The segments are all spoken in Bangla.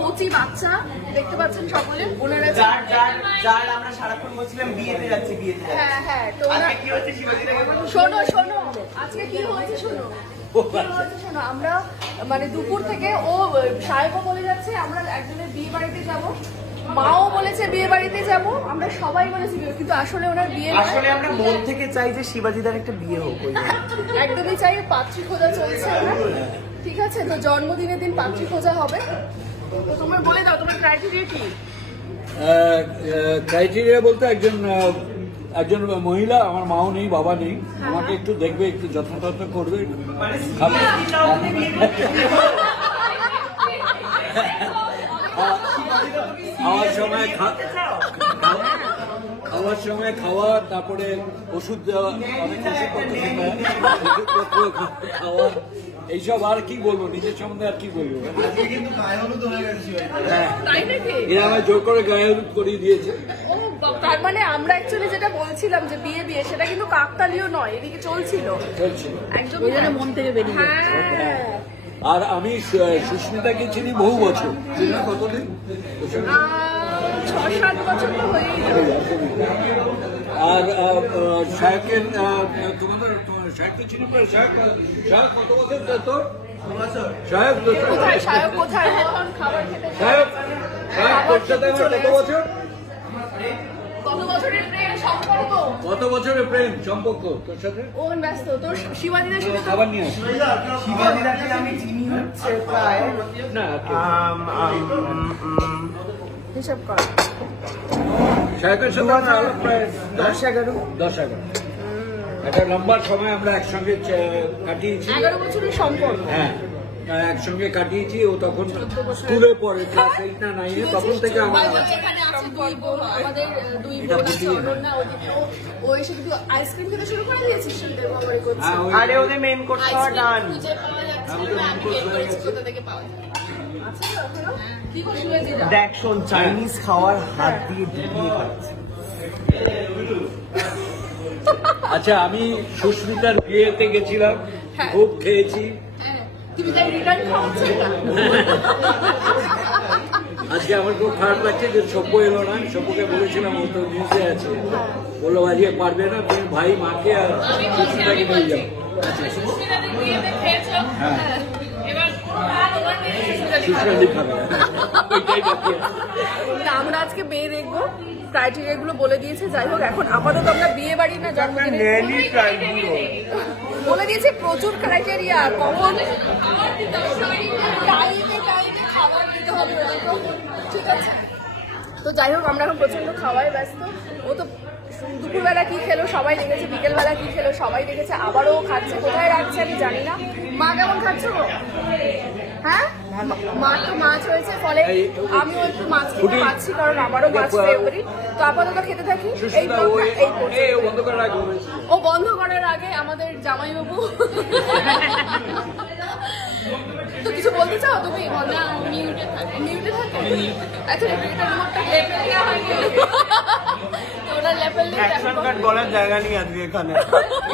কচি বাচ্চা দেখতে পাচ্ছেন সকলে, ওনারা যার আমরা সারাক্ষণ বলছিলাম বিয়েতে যাচ্ছি বিয়েতে যাচ্ছি। হ্যাঁ হ্যাঁ, তো কি হচ্ছে শোনো শোনো আজকে কি হয়েছে শোনো, শোনো আমরা মানে দুপুর থেকে ও সাহেবও বলে যাচ্ছে আমরা একজনের বিয়ে বাড়িতে যাবো, মাও বলেছে বিয়ে বাড়িতে যাবো, আমরা সবাই বলেছি, কিন্তু আসলে ওনার বিয়ে আসলে আমরা মন থেকে চাই যে শিবাজিদার একটা বিয়ে হোক, একদমই চাই। পাত্রী খোঁজা চলছে, ঠিক আছে? তো জন্মদিনের দিন পাত্রী খোঁজা হবে। তো তোমার বলে দাও তোমার ক্রাইটেরিয়া কি? ক্রাইটেরিয়া বলতে একজন মহিলা, আমার মাও নেই বাবা নেই, আমাকে একটু দেখবে, একটু যত্ন করবে, খাওয়ার সময় খাওয়া, তারপরে ওষুধ দেওয়া, অনেক ওষুধপত্র খাওয়া, এইসব। আর কি বলবো নিজের সম্বন্ধে, আর কি বলবো? এরা আমায় জোর করে গায়ে হলুদ করিয়ে দিয়েছে। তার মানে আমরা অ্যাকচুয়ালি যেটা বলছিলাম যে বিয়ে বিয়ে, সেটা কিন্তু কাকতালীয় নয়, এদিকে চলছিল একদম মন থেকে বেরিয়ে। হ্যাঁ, আর আমি সুস্মিতাকে চিনি বহু বছর, কতদিন? 6-7 বছর তো হয়েই যাবে। আর শায়কের, তোমাদের শায়ককে চিনি প্রায়, শায়ক কত বছর তোর? শায়ক কোথায়? শায়ক কোথায়? এখন খাবার খেতে শায়ক তোর সাথে কত বছর? কত বছরের প্রেম সম্পর্ক? কত বছরের প্রেম সম্পর্ক তোর সাথে? ওন ব্যস্ত তোর শিবাজিদের সাথে খাবার নিয়ে আসি। শিবাজিদাকে আমি চিনি হচ্ছে প্রায় হিসাব কর। শায়কের সাথে আমরা প্রায় 10-11 একটা লম্বা সময় আমরা একসঙ্গে কাটিয়েছি। 11 বছরের সম্পর্ক। হ্যাঁ, একসঙ্গে কাটিয়েছি। ও তখন স্কুলে পড়ে, ক্লাস 8 না 9-এ, তখন থেকে আমার এখানে আছে দুই বোন, আমাদের দুই বোন আছে, অনন্যা, ওদিকে ও এসে কিন্তু আইসক্রিম খেতে শুরু করে দিয়েছিস, সেটা ব্যবহার করছে। আরে ওদের মেইন কোর্স খাওয়া ডান। খুঁজে পাওয়া যাচ্ছে না, আমি বের করেছি কোথা থেকে পাওয়া যায়। আচ্ছা তো কি করছিস? দেখ শোন, চাইনিজ খাওয়ার হাত দিয়ে ডুবিয়ে খাচ্ছে। আচ্ছা, আমি সুস্মিতার বিয়েতে গেছিলাম, খুব খেয়েছি। তুমি তাই রিটার্ন খাওয়াচ্ছ না? আজকে আমার খুব খারাপ লাগছে যে সভ্য এলো না। সভ্যকে বলেছিলাম, ও তো নিউজে আছে, বললো আজকে পারবে না, তুমি ভাই মাকে আর সুস্মিতাকে নিয়ে যাও। আমরা আজকে বিয়ে দেখবো, ক্রাইটেরিয়া গুলো বলে দিয়েছে। যাই হোক, এখন আপাতত আমরা বিয়ে বাড়ি না জন্মদিন বলে দিয়েছে, প্রচুর ক্রাইটেরিয়া। কখন খাবার দিতে হবে, ঠিক আছে? তো যাই হোক, আমরা এখন প্রচন্ড খাওয়ায় ব্যস্ত। ও তো দুপুরবেলা কি খেলো সবাই দেখেছে, বিকেলবেলা কি খেলো সবাই দেখেছে, আবারও খাচ্ছে। কোথায় রাখছে আমি জানি না। মা কেমন খাচ্ছো? হ্যাঁ, মা তো মাছ হয়েছে, ফলে আমিও একটু মাছ খেতে পাচ্ছি, কারণ আমারও মাছ ফেভারিট। তো আপাতত খেতে থাকি। ও বন্ধ করার আগে আমাদের জামাইবাবু তো কিছু বলতে চাও তুমি? মিউটে থাকে। আচ্ছা, বলার জায়গা নেই আজকে এখানে।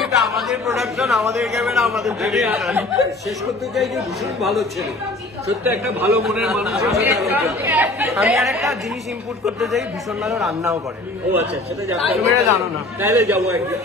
এটা আমাদের প্রোডাকশন, আমাদের ক্যামেরা, আমাদের শেষ করতে চাই যে ভীষণ ভালো ছেলে, সত্যি একটা ভালো মনের মানুষ। আমি আর একটা জিনিস ইনপুট করতে চাই, ভীষণ ভালো রান্নাও করে। ও আচ্ছা, সেটা তুমি জানো না? তাহলে যাবো একদিন।